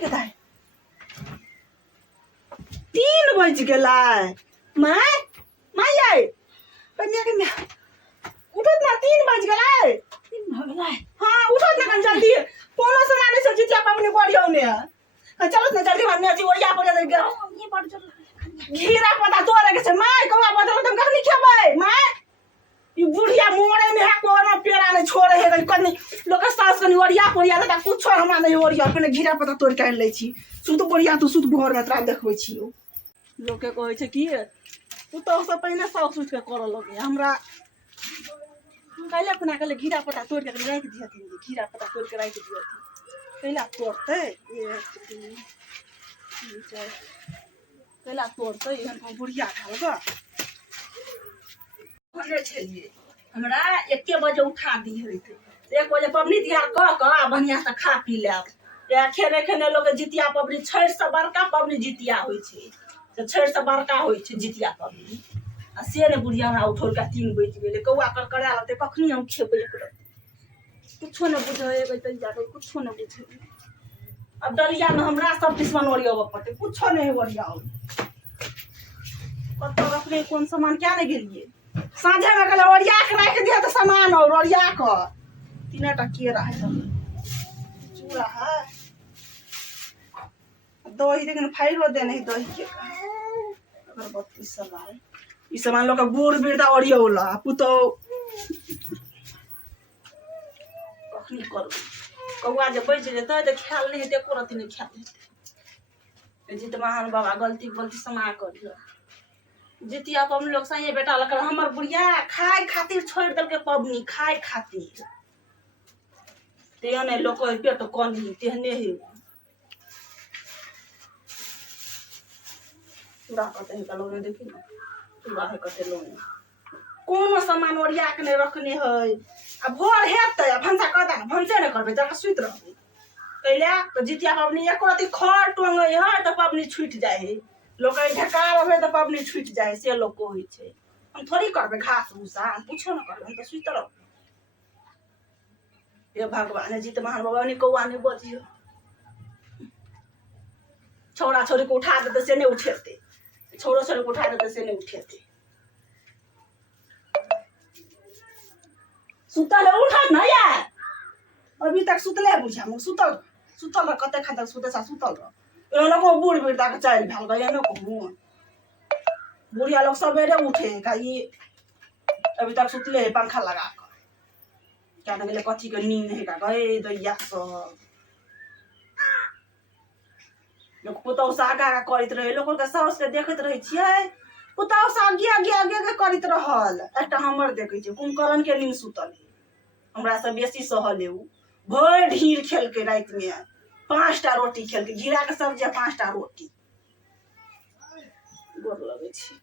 के दाई 3 बज गेलै माय माय आई कन्या उठत ना 3 बज गेलै 3 भ गेलै हां उठत ना कन जल्दी कोनो सामान से जितिया पाबनि बढ़ियो ने चलो ना जल्दी हमने अछि ओरिया पर दे गे ये बड़ जल्दी घीरा पता तोरे के छै माय कौवा बदल तुम कखनी खेबै माय ई बुढ़िया मोरे में है कोनो पेड़ा ने छोड़े है कनी लोक सास कनी ओरिया पोरिया त कुछ हमरा नहीं ओरिया कने घीरा पता तोड़ के आन लै छी सुत बढ़िया तू सुत घर में तरा देखबै छी लोक के कहै छै की तू तो सब पहले साफ सुत के करऽ लगे हमरा काले अपना काले घीरा पता तोड़ के राख दिया थी घीरा पता तोड़ के राख दिया थी पहला तोड़ते पहला तोड़ते हम बुढ़िया खालगा हमरा 1 बजे उठा दी है 1 बजे पबनी तिहार कह बढ़िया से खा पी लेब या खेने खेने लोग जितिया पबनी छठ से बड़का पबनी जितिया होइ छै तो छठ से बड़का होइ छै जितिया पबनी आ से ने बुढ़िया हमरा उठोल का 3 बज गेलै कौआ करकरा लते कखनी हम खेबै कुछो ने बुझे गई जाके कुछो ने बुझे अब डलिया में हमरा सब किस्म ओरियाव पड़ते कुछो नहीं ओरियाव कत रखले कौन सामान क्या नहीं गेलिए साँझे में कहले ओरिया के रख दिया तो सामान और ओरिया के 3 टकिया है चूड़ा है दही लेकिन फाइलो दे नहीं दही के अगरबत्ती सब है ई सामान लोग बूढ़ वृद्धा ओरियोला पुतो कखनी करू कौआ जे बज जेतै तो ख्याल नहीं हेतै एको रति नहीं ख्याल हेतै जित महान बाबा गलती गलती समा करियो जितिया पबनी लोग सही बेटा लग हमर बुढ़िया खाए खातिर छोड़ दल के पबनी खाए खातिर तेने लोग पेट कन ही तेहने ही पूरा कहते हैं लोग देखी ना पूरा है कहते लोग कोनो सामान ओरिया के नहीं रखने है आ भोर हेतै आ भंसा कहता ना भंसे नहीं करबे जाके सुत रहबे पहले तो जितिया पबनी एको रति खर टोंगे है तो पबनी छूट जाए है लोग ढकार हो तो पबनी छूट जाए से लोग को हम थोड़ी करबे घास भूसा हम पूछो न करबे हम तो सुत रह ये भगवान जीत महान बाबा ने कौआ नहीं बजियो छोरा छोरी को उठा देते से नहीं उठेते छोरा छोरी को उठा देते से नहीं उठेते सुतल उठत ना यार अभी तक सुतले बुझा हम सुतल सुतल कते खाता सुते सा सुतल एनो को बूढ़ वृद्धा के चल भाल गए एनो को बुढ़िया लोग सवेरे उठे का ये अभी तक सुतले पंखा लगा कर क्या ना कथी के नींद है का गए दैया सब लोग पुतौ सागा का करत रहे लोग के साउस के देखत रहे छियै पुतौ सा आगे के करत रहल एकटा हमर देखे छै कुंभकर्ण के नींद सुतल हमरा से बेसी सहले उ भर ढीर खेल के रात में 5टा रोटी खेल के घीरा के सब्जी 5टा रोटी गोर लगे छी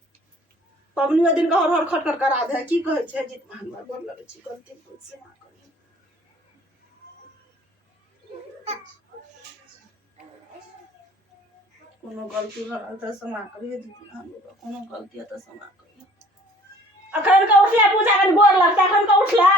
पबनी दिन का हर खटखट करा दे की कहे छै जीत महान गोर लगे छी गलती भूल से ना करी कोनो गलती भरल त क्षमा करिए जीत महान बाबा कोनो गलती है त क्षमा करिए अखन का उठले पूजा कन गोर लगता अखन का उठले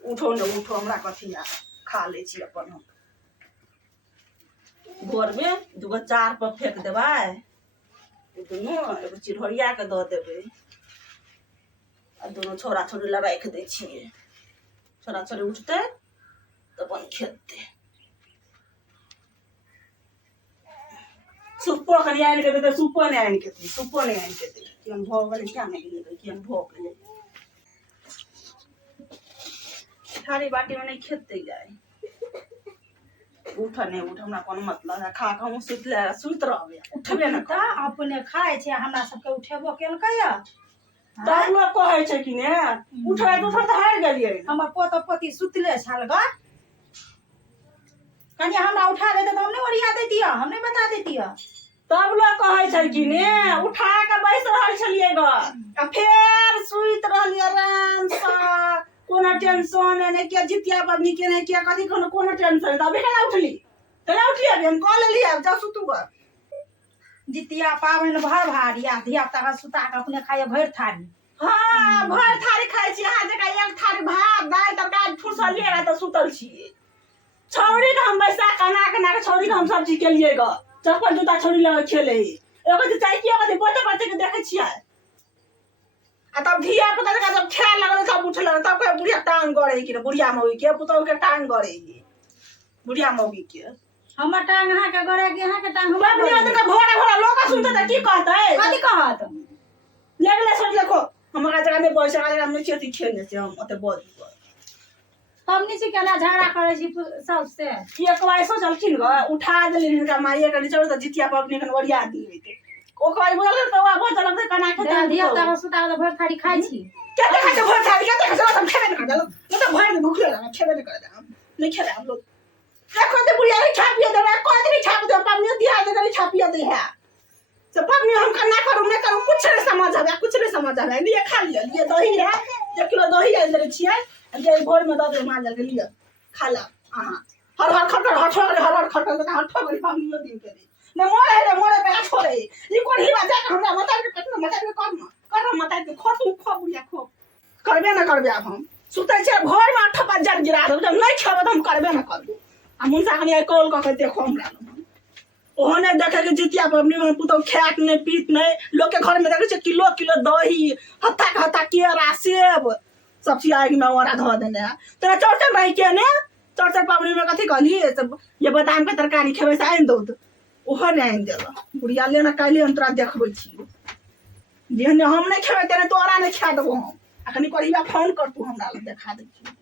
उठो न उठो हमरा कथी आ खा ले छी अपन हम घर में 2 4 पर फेंक देबै दुनू एगो चिरहरिया के द देबै आ दोनों छोरा छोरी ला राख दै छियै छोरा छोरी उठते तो अपन खेते सुप्पो कनी आनि के देते सुप्पो नहीं आनि के दे सुप्पो नहीं आनि के दे कि हम भोग गेलै क्या नहीं गेलै कि हम भोग गेलै थारी बाटी में नहीं खेते जाए उठ नहीं उठ हमरा कोनो मतलब है खा के हम सुत रहबे उठबे न त अपने खाए छै हमरा सब के उठेबो केलकै या तब लोग कहे छै कि ने उठै त हार गेलिए हमर पोत पोती सुतले छल ग कनी हमरा उठा देते त हम नहीं ओरिया देतिया हम नहीं बता देतिया तब लोग कहे छै कि ने उठा के बैस रहल छलिए ग आ फेर सुत रहलिए आराम से कोनो टेंशन नहीं के जितिया पबनी के नहीं के कथी कोनो टेंशन त अभी केना उठलिए हम कॉल लेलिए जा सुतू ग जितिया पावन भर भारी आ धिया पुता के सुता के अपने खाए भर थारी हां हाँ भर थारी खाई छी अहाँ जका एक थारी भात दाल तरकारी फुसल लिएगा तो सुतल छी छौरी के हम बैसा कना कना के छौरी के हम सब चीज के लिए ग चप्पल जूता छौरी लगे खेले एगो तो चाय किया के बोते बच्चे के देखे छियै आ तब धिया पुता का जब खेल लगल सब उठ लगल तब के बुढ़िया टांग गड़े कि बुढ़िया मौगी के पुतौ के टांग गड़े बुढ़िया मौगी के हमर टांग अहाँ के गड़े कि अहाँ के टांग बाप रे तो भोरा भोरा लोग सुनते त की कहतै कथी कहत लगले सोच देखो हमरा जगह में पैसा वाले हम खेती खेलने से हम ओते बोल हमनी से केना झगड़ा करे छी सबसे एक बार सोचलखिन ग उठा देली हिनका माइए के चलो त जितिया पबनी कन ओरिया दिए ओ कहि बोल त वा बोल त कना के धिया पुता के सुता के भर थारी खाई छी क्या देखा से भर थारी क्या देखा से हम खेबे कर दलो न त भर भूख ले खेबे कर दे हम नहीं खेबे हम लोग देखो ते बुढ़िया ने छापिया दे कोई नहीं छाप दे पबनी दिया दे करे छापिया दे है तो पबनी हम खाना करू नहीं करू कुछ नहीं समझ आवे कुछ नहीं समझ आवे लिए खा लिया लिए दही है 1 किलो दही आइल दे छियै जे भोर में दे मां जल के लिए खा ला हां हर हर खटर हर खटर पबनी दिन के ने मोरे पे छोड़े ई कोन ही बात है हमरा मता के कतना मता के कर मता के खो तू खो बुढ़िया खो करबे ना करबे अब हम सुतै छै घर में 8 5 जड़ गिरा दब नहीं खेबे हम करबे ना करबे आ मुंसा कनी कॉल क के देखो हमरा ओहने देखे के जितिया पबनी में पुतो खाक नहीं पीत नहीं लोग के घर में देखे छै किलो किलो दही हत्ता केरा सेब सब चीज आग में ओरा धो देने तेरा चौचर रही के ने चौचर पबनी में कथी कहली ये बादाम के तरकारी खेबे से आइन दो ओहो नहीं आइन देल बुढ़िया ले ना काल्हि हम तोरा देखबै छी जेहने हम नहीं खेबे तेने तोरा नहीं खा देबो हम अखनी कहिया फोन कर तू हमरा लग देखा दे छी